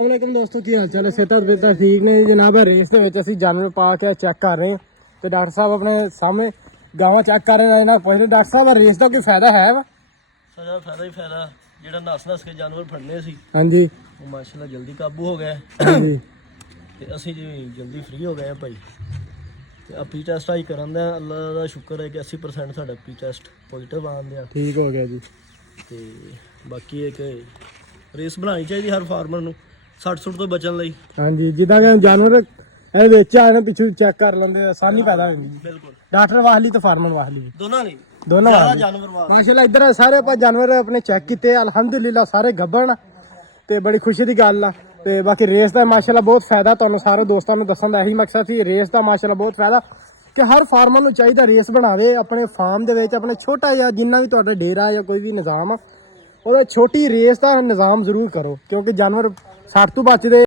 वालेकुम दोस्तों की हाल चाल है। सेहत बेहतर ठीक ने जनाब। रेस के जानवर पा के चेक कर रहे हैं तो डॉक्टर साहब अपने सामने गावां चेक कर रहे हैं। पुछते डॉक्टर साहब रेस का कोई फायदा है? सारा फायदा ही फायदा ਜਿਹੜਾ ਨਸ ਕੇ ਜਾਨਵਰ ਫੜਨੇ ਸੀ। ਹਾਂਜੀ ਉਹ ਮਾਸ਼ਾਅੱਲਾ ਜਲਦੀ ਕਾਬੂ ਹੋ ਗਏ ਹਾਂਜੀ ਤੇ ਅਸੀਂ ਜੀ ਜਲਦੀ ਫ੍ਰੀ ਹੋ ਗਏ ਭਾਈ। ਤੇ ਆ ਪੀ ਟੈਸਟ ਆਈ ਕਰਨ ਦਾ ਅੱਲਾ ਦਾ ਸ਼ੁਕਰ ਹੈ ਕਿ 80% ਸਾਡਾ ਪੀ ਟੈਸਟ ਪੋਜ਼ਿਟਿਵ ਆਉਂਦਿਆ ठीक हो गया जी। ਤੇ ਬਾਕੀ ਇੱਕ ਰੇਸ ਬਣਾਉਣੀ ਚਾਹੀਦੀ ਹਰ ਫਾਰਮਰ ਨੂੰ 60 ਤੋਂ ਬਚਣ ਲਈ। ਹਾਂਜੀ ਜਿੱਦਾਂ ਕਿ ਜਾਨਵਰ ਇਹ ਵਿੱਚ ਆਏ ਨੇ ਪਿੱਛੋਂ ਚੈੱਕ ਕਰ ਲੈਂਦੇ ਆਸਾਨੀ ਪੈਦਾ ਹੋ ਜਾਂਦੀ। ਬਿਲਕੁਲ ਡਾਕਟਰ ਵਾਸਲੀ ਤੇ ਫਾਰਮਰ ਵਾਸਲੀ ਦੋਨਾਂ ਲਈ ਦੋਨੋਂ ਜ਼ਿਆਦਾ ਵਾਸਲੀ। ਜਾਨਵਰ ਵਾਸਤੇ ਮਾਸ਼ਾਅੱਲਾ ਇੱਧਰ ਸਾਰੇ ਆਪਾਂ ਜਾਨਵਰ ਆਪਣੇ ਚੈੱਕ ਕੀਤੇ ਅਲਹਮਦੁਲਿਲਾ ਸਾਰੇ ਗੱਭਣ ਤੇ ਬੜੀ ਖੁਸ਼ੀ ਦੀ ਗੱਲ ਆ। ਤੇ ਬਾਕੀ ਰੇਸ ਦਾ ਮਾਸ਼ਾਅੱਲਾ ਬਹੁਤ ਫਾਇਦਾ ਤੁਹਾਨੂੰ ਸਾਰੇ ਦੋਸਤਾਂ ਨੂੰ ਦੱਸਣ ਦਾ ਇਹੀ ਮਕਸਦ ਸੀ। ਰੇਸ ਦਾ ਮਾਸ਼ਾਅੱਲਾ ਬਹੁਤ ਫਾਇਦਾ ਕਿ ਹਰ ਫਾਰਮਰ ਨੂੰ ਚਾਹੀਦਾ ਰੇਸ ਬਣਾਵੇ ਆਪਣੇ ਫਾਰਮ ਦੇ ਵਿੱਚ। ਆਪਣੇ ਛੋਟਾ ਜਿਹਾ ਜਿੰਨਾ ਵੀ ਤੁਹਾਡਾ ਡੇਰਾ ਜਾਂ ਕੋਈ ਵੀ ਨਿਜ਼ਾਮ ਆ ਉਹਦਾ ਛੋਟੀ ਰੇਸ ਦਾ ਨਿਜ਼ਾਮ ਜ਼ਰੂਰ ਕਰੋ ਕਿਉਂਕਿ ਜਾਨਵਰ 60 ਤੋਂ ਬਚਦੇ।